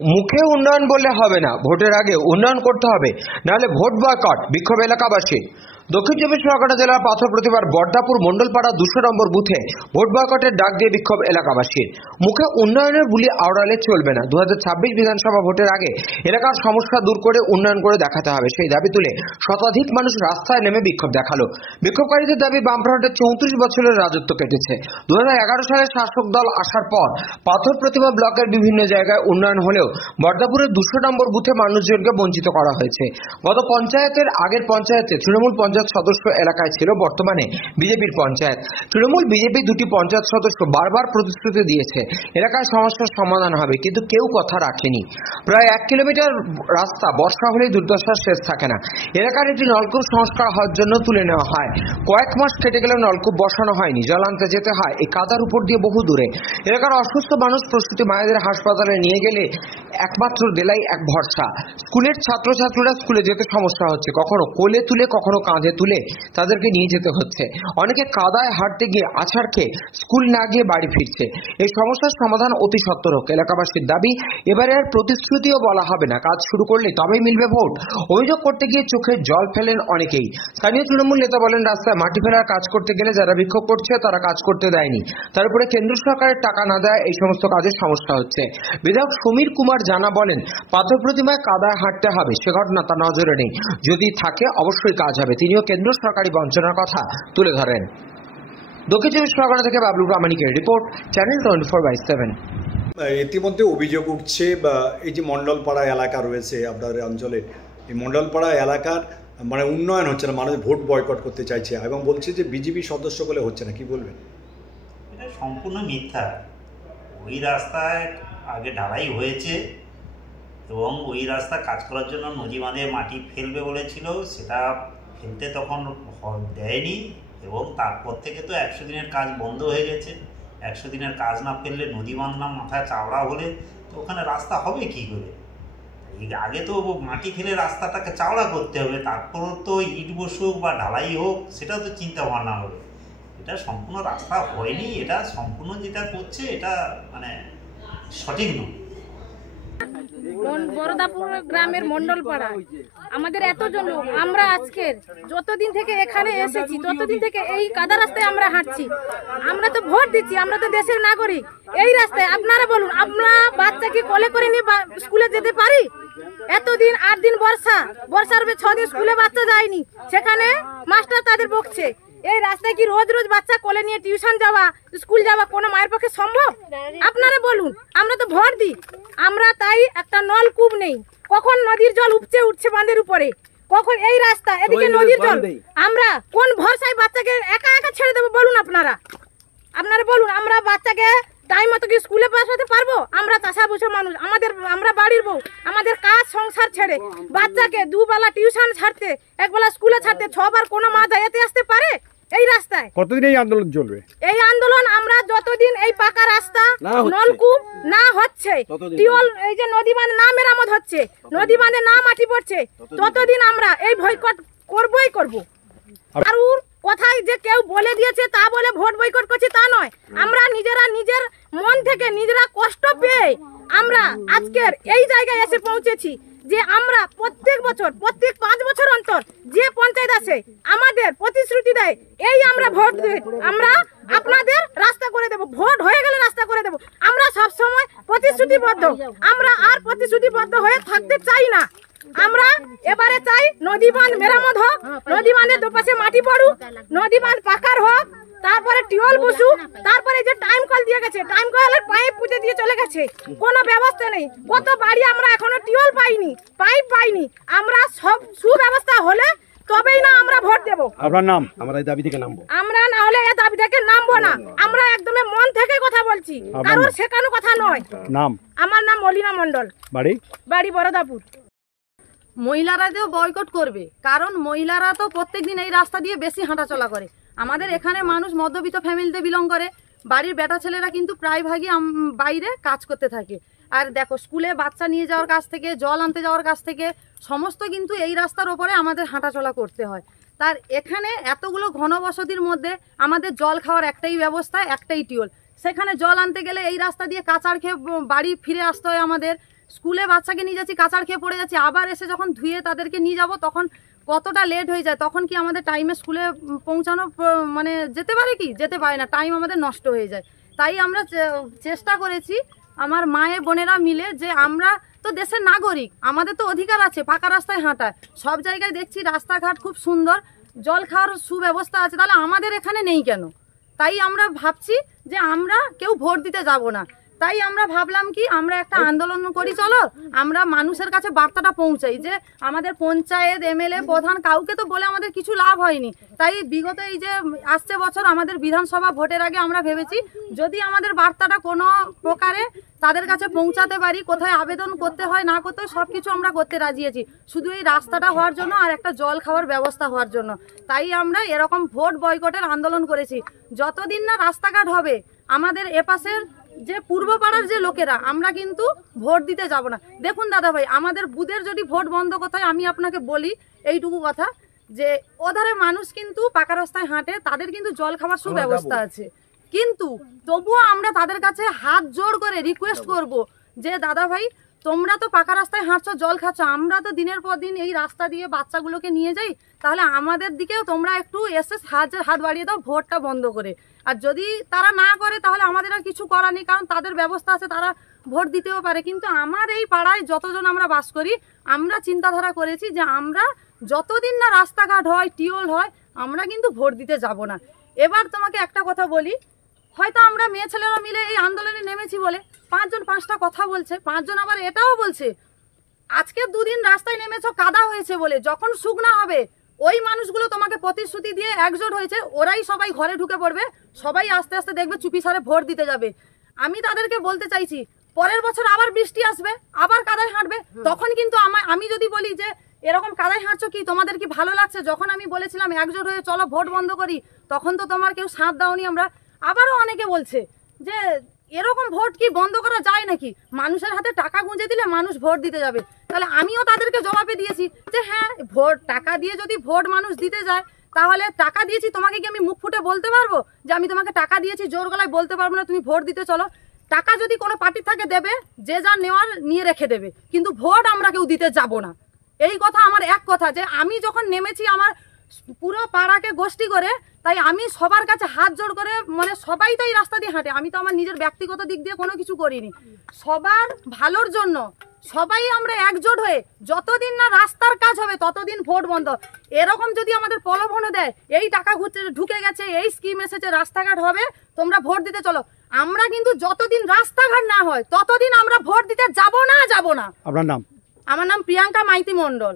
মুখে উন্নয়ন বললে হবে না, ভোটের আগে উন্নয়ন করতে হবে, নাহলে ভোট বয়কট। বিক্ষোভ এলাকাবাসী। দক্ষিণ চব্বিশ পরগনা জেলার পাথর প্রতিমার বর্দাপুর মন্ডলপাড়া 200 নম্বর বুথে ভোট বয়কটের ডাক দিয়ে বিক্ষোভ এলাকাবাসীর। মুখে উন্নয়নের বুলি আওড়ালে চলবে না, 2026 বিধানসভা ভোটের আগে এলাকার সমস্যা দূর করে উন্নয়ন করে দেখাতে হবে, সেই দাবি তুলে শতাধিক মানুষ রাস্তায় নেমে বিক্ষোভ দেখালো। বিক্ষোভকারীদের দাবি, বামফ্রন্টের 34 বছরের রাজত্ব কেটেছে। 2011 সালে শাসক দল আসার পর পাথর প্রতিমা ব্লকের বিভিন্ন জায়গায় উন্নয়ন হলেও বর্দাপুরের 200 নম্বর বুথে মানুষজনকে বঞ্চিত করা হয়েছে। গত পঞ্চায়েতের আগের পঞ্চায়েতে তৃণমূল পঞ্চায়েত সদস্য এলাকায় ছিল, বর্তমানে বিজেপির পঞ্চায়েত। তৃণমূল বিজেপি দুটি পঞ্চায়েত সদস্য বারবার প্রতিশ্রুতি দিয়েছে এলাকায় সমস্যার সমাধান হবে, কিন্তু কেউ কথা রাখেনি। প্রায় 1 কিলোমিটার রাস্তা বর্ষা হলেই দুর্দশার শেষ থাকে না। এলাকার একটি নলকূপ সংস্কার হওয়ার জন্য তুলে নেওয়া হয়, কয়েক মাস কেটে গেলেও নলকূপ বসানো হয়নি। জল আনতে যেতে হয় এই কাদার উপর দিয়ে বহু দূরে। এলাকার অসুস্থ মানুষ প্রসূতি মায়েদের হাসপাতালে নিয়ে গেলে একমাত্র দেলাই এক ভরসা। স্কুলের ছাত্রছাত্রীরা স্কুলে যেতে সমস্যা হচ্ছে, কখনো কোলে তুলে কখনো কাঁধে তুলে তাদেরকে নিয়ে যেতে হচ্ছে। অনেকে কাদায় হাঁটতে গিয়ে আছাড় খেয়ে স্কুল না গিয়ে বাড়ি ফিরছে। এই সমস্যার সমাধান অতি সত্বর হোক। এলাকাবাসীর দাবি, এবারে আর প্রতিশ্রুতিও বলা হবে না, কাজ শুরু করলে তবেই মিলবে ভোট। অভিযোগ করতে গিয়ে চোখের জল ফেলেন অনেকেই। স্থানীয় তৃণমূল নেতা বলেন, রাস্তায় মাটি ফেলার কাজ করতে গেলে যারা বিক্ষোভ করছে তারা কাজ করতে দেয়নি, তার উপরে কেন্দ্র সরকারের টাকা না দেয় এই সমস্ত কাজের সমস্যা হচ্ছে। বিধায়ক সমীর কুমার জানা বলেন, পাথর প্রতিমায় কাদায় হাঁটতে হবে সে ঘটনা তার নজরে নেই, যদি থাকে অবশ্যই কাজ হবে। তিনিও কেন্দ্র সরকারি বঞ্চনার কথা তুলে ধরেন। দক্ষিণ চব্বিশ পরগনা থেকে বাবলু প্রামাণিকের রিপোর্ট, চ্যানেল 24/7। ইতিমধ্যে অভিযোগ উঠছে বা এই যে মণ্ডলপাড়া এলাকা রয়েছে আপনাদের অঞ্চলে, এই মণ্ডলপাড়া এলাকার মানে উন্নয়ন হচ্ছে না, মানুষ ভোট বয়কট করতে চাইছে এবং বলছে যে বিজেপি সদস্য বলে হচ্ছে না, কি বলবেন? এটা সম্পূর্ণ মিথ্যা। ওই রাস্তায় আগে ঢালাই হয়েছে এবং ওই রাস্তা কাজ করার জন্য নদী বাঁধে মাটি ফেলবে বলেছিল, সেটা ফেলতে তখন দেয়নি এবং তারপর থেকে তো 100 দিনের কাজ বন্ধ হয়ে গেছে। 100 দিনের কাজ না ফেললে, নদী বাঁধ না মাথায় চাওড়া হলে তো ওখানে রাস্তা হবে কি করে? আগে তো মাটি ফেলে রাস্তাটাকে চাওড়া করতে হবে, তারপর তো ইট বসুক বা ঢালাই হোক, সেটাও তো চিন্তা ভাবনা হবে। এটা সম্পূর্ণ রাস্তা হয়নি, এটা সম্পূর্ণ যেটা করছে এটা মানে সঠিক নয়। বরদাপুর গ্রামের মন্ডলপাড়া আমাদের এতজন লোক, আমরা আজকের যতদিন থেকে এখানে এসেছি ততদিন থেকে এই কাদা রাস্তায় আমরা হাঁটছি। আমরা তো ভোট দিচ্ছি, আমরা তো দেশের নাগরিক। এই রাস্তায় আপনারা বলুন, আমরা বাচ্চাকে কোলে করে নিয়ে স্কুলে যেতে পারি? এতদিন 8 দিন বর্ষার 6 দিন স্কুলে বাচ্চা যায়নি, সেখানে মাস্টার তাদের বকছে। এই রাস্তায় কি রোজ রোজ বাচ্চা কোলে নিয়ে টিউশন যাওয়া, স্কুল যাওয়া কোনো মায়ের পক্ষে সম্ভব? আপনারা বলুন। আমরা তো ভোট দিই, আমরা তাই একটা নলকূপ নেই, কখন নদীর জল উপচে উঠছে বাঁধের উপরে, কখন এই রাস্তা এদিকে নদীর জল, আমরা কোন ভরসায় বাচ্চাকে একা একা ছেড়ে দেবো বলুন? আপনারা বলুন। আমরা বাচ্চাকে টাইম মতো কি স্কুলে পাঠাতে পারবো? আমরা চাষাবুষো মানুষ, আমরা বাড়ির বউ, আমাদের কাজ সংসার ছেড়ে বাচ্চাকে দুবেলা টিউশন ছাড়তে, একবেলা স্কুলে ছাড়তে 6 বার কোনো মা যেতে আসতে পারে এই রাস্তায়? কতদিন এই আন্দোলন চলবে? এই আন্দোলন আমরা যতদিন এই পাকা রাস্তা নলকূপ না হচ্ছে, টিউল এই যে নদী বাঁধ না মেরামত হচ্ছে, নদী বাঁধে না মাটি পড়ছে, ততদিন আমরা এই বয়কট করবই করব। আর কথাই যে কেউ বলে দিয়েছে তা বলে ভোট বয়কট করছি তা নয়। আমরা নিজেরা নিজের মন থেকে নিজেরা কষ্ট পেয়ে আমরা আজকের এই জায়গায় এসে পৌঁছেছি যে আমরা প্রত্যেক বছর, প্রত্যেক 5 বছর অন্তর যে পঞ্চায়েত আছে আমাদের প্রতিশ্রুতি দেয়, এই আমরা ভোট দিই, আমরা আপনাদের রাস্তা করে দেব, ভোট হয়ে গেলে রাস্তা করে দেব। আমরা সব সময় প্রতিশ্রুতিবদ্ধ, আমরা আর প্রতিশ্রুতিবদ্ধ হয়ে থাকতে চাই না। আমরা এবারে চাই নদী বাঁধ মেরামত হোক, নদী বাঁধের দুপাশে মাটি পড়ুক, নদী বাঁধ পাকার হোক, তারপরে টিউল বসুক, তারপরে যে টাইম কল দিয়ে গেছে, টাইম কলের পাইপ পুঁতে দিয়ে চলে গেছে, কোনো ব্যবস্থা নেই। কত বাড়ি আমরা এখনো টিউল পাইনি, পাইপ পাইনি। আমরা সব সুব্যবস্থা হলে তবেই না আমরা ভোট দেব। আপনার নাম? আমরা এই দাবি থেকে নামবো, আমরা না হলে এই দাবি থেকে নামবো না। আমরা একদমই মন থেকে কথা বলছি, কারণ শেখানো কথা নয়। নাম? আমার নাম মলিনা মণ্ডল, বাড়ি বরদাপুর। মহিলারা তো বয়কট করবে, কারণ মহিলারা তো প্রত্যেকদিন এই রাস্তা দিয়ে বেশি হাঁটাচলা করে। আমাদের এখানে মানুষ মধ্যবিত্ত ফ্যামিলিতে বিলং করে, বাড়ির বেটা ছেলেরা কিন্তু প্রায়ভাগই বাইরে কাজ করতে থাকে। আর দেখো, স্কুলে বাচ্চা নিয়ে যাওয়ার কাছ থেকে, জল আনতে যাওয়ার কাছ থেকে সমস্ত কিন্তু এই রাস্তার ওপরে আমাদের হাঁটাচলা করতে হয়। তার এখানে এতগুলো ঘনবসতির মধ্যে আমাদের জল খাওয়ার একটাই ব্যবস্থা, একটাই টিউল। সেখানে জল আনতে গেলে এই রাস্তা দিয়ে কাচার খেয়ে বাড়ি ফিরে আসতে হয় আমাদের। স্কুলে বাচ্চাকে নিয়ে যাচ্ছি, কাঁচাড় খেয়ে পড়ে যাচ্ছি, আবার এসে যখন ধুয়ে তাদেরকে নিয়ে যাব তখন কতটা লেট হয়ে যায়। তখন কি আমাদের টাইমে স্কুলে পৌঁছানো মানে যেতে পারে কি? যেতে পারে না, টাইম আমাদের নষ্ট হয়ে যায়। তাই আমরা চেষ্টা করেছি আমার মায়ের বোনেরা মিলে যে আমরা তো দেশের নাগরিক, আমাদের তো অধিকার আছে পাকা রাস্তায় হাঁটায়। সব জায়গায় দেখছি রাস্তাঘাট খুব সুন্দর, জল খাওয়ার সুব্যবস্থা আছে, তাহলে আমাদের এখানে নেই কেন? তাই আমরা ভাবছি যে আমরা কেউ ভোট দিতে যাব না। তাই আমরা ভাবলাম কি আমরা একটা আন্দোলন করি, চলো আমরা মানুষের কাছে বার্তাটা পৌঁছাই যে আমাদের পঞ্চায়েত, এমএলএ, প্রধান কাউকে তো বলে আমাদের কিছু লাভ হয়নি। তাই বিগত এই যে আসছে বছর আমাদের বিধানসভা ভোটের আগে আমরা ভেবেছি যদি আমাদের বার্তাটা কোনো প্রকারে তাদের কাছে পৌঁছাতে পারি, কোথায় আবেদন করতে হয় না করতে হয় সব কিছু আমরা করতে রাজি আছি, শুধু এই রাস্তাটা হওয়ার জন্য আর একটা জল খাওয়ার ব্যবস্থা হওয়ার জন্য। তাই আমরা এরকম ভোট বয়কটের আন্দোলন করেছি। যতদিন না রাস্তাঘাট হবে আমাদের এপাশের যে পূর্বপাড়ার যে লোকেরা আমরা কিন্তু ভোট দিতে যাব না। দেখুন দাদা ভাই, আমাদের বুথের যদি ভোট বন্ধ করতে হয়, আমি আপনাকে বলি এইটুকু কথা যে ওধারে মানুষ কিন্তু পাকা রাস্তায় হাঁটে, তাদের কিন্তু জল খাওয়ার সুব্যবস্থা আছে, কিন্তু তবুও আমরা তাদের কাছে হাত জোড় করে রিকোয়েস্ট করব যে দাদা ভাই তোমরা তো পাকা রাস্তায় হাঁটছো, জল খাচ্ছ, আমরা তো দিনের পর দিন এই রাস্তা দিয়ে বাচ্চাগুলোকে নিয়ে যাই, তাহলে আমাদের দিকেও তোমরা একটু এসে সাহায্যের হাত বাড়িয়ে দাও ভোটটা বন্ধ করে। আর যদি তারা না করে তাহলে আমাদের আর কিছু করার নেই, কারণ তাদের ব্যবস্থা আছে, তারা ভোট দিতেও পারে। কিন্তু আমার এই পাড়ায় যতজন আমরা বাস করি আমরা চিন্তাধারা করেছি যে আমরা যতদিন না রাস্তাঘাট হয়, টিউবওয়েল হয়, আমরা কিন্তু ভোট দিতে যাব না। এবার তোমাকে একটা কথা বলি, হয়তো আমরা মেয়ে ছেলেরা মিলে এই আন্দোলনে নেমেছি বলে 5 জন 5টা কথা বলছে, 5 জন আবার এটাও বলছে আজকে 2 দিন রাস্তায় নেমেছো কাদা হয়েছে বলে, যখন শুকনা হবে ওই মানুষগুলো তোমাকে প্রতিশ্রুতি দিয়ে একজোট হয়েছে, ওরাই সবাই ঘরে ঢুকে পড়বে, সবাই আস্তে আস্তে দেখবে চুপিসারে ভোট দিতে যাবে। আমি তাদেরকে বলতে চাইছি পরের বছর আবার বৃষ্টি আসবে, আবার কাদায় হাঁটবে, তখন কিন্তু আমি যদি বলি যে এরকম কাদায় হাঁটছো কি তোমাদের কি ভালো লাগছে? যখন আমি বলেছিলাম একজোট হয়ে চলো ভোট বন্ধ করি, তখন তো তোমার কেউ সাথ দাওনি। আমরা আবারও অনেকে বলছে যে এরকম ভোট কি বন্ধ করা যায় নাকি? মানুষের হাতে টাকা গুঁজে দিলে মানুষ ভোট দিতে যাবে। তাহলে আমিও তাদেরকে জবাবে দিয়েছি যে হ্যাঁ, ভোট টাকা দিয়ে যদি ভোট মানুষ দিতে যায়, তাহলে টাকা দিয়েছি তোমাকে কি আমি মুখ ফুটে বলতে পারবো যে আমি তোমাকে টাকা দিয়েছি? জোর গলায় বলতে পারবো না তুমি ভোট দিতে চলো। টাকা যদি কোনো পার্টি থাকে দেবে, যে যা নেওয়ার নিয়ে রেখে দেবে, কিন্তু ভোট আমরা কেউ দিতে যাব না। এই কথা আমার এক কথা, যে আমি যখন নেমেছি আমার পুরো পাড়াকে গোষ্ঠী করে, তাই আমি সবার কাছে হাত জোড় করে, মানে সবাই তো এই রাস্তা দিয়ে হাঁটে, আমি তো আমার নিজের ব্যক্তিগত দিক দিয়ে কোনো কিছু করিনি, সবার ভালোর জন্য সবাই আমরা একজোট হয়ে যতদিন না রাস্তার কাজ হবে ততদিন ভোট বন্ধ। এরকম যদি আমাদের প্রলোভন দেয় এই টাকা ঢুকে গেছে, এই স্কিম এসেছে, রাস্তাঘাট হবে, তোমরা ভোট দিতে চলো, আমরা কিন্তু যতদিন রাস্তাঘাট না হয় ততদিন আমরা ভোট দিতে যাব না। আপনার নাম? আমার নাম প্রিয়াঙ্কা মাইতি মণ্ডল।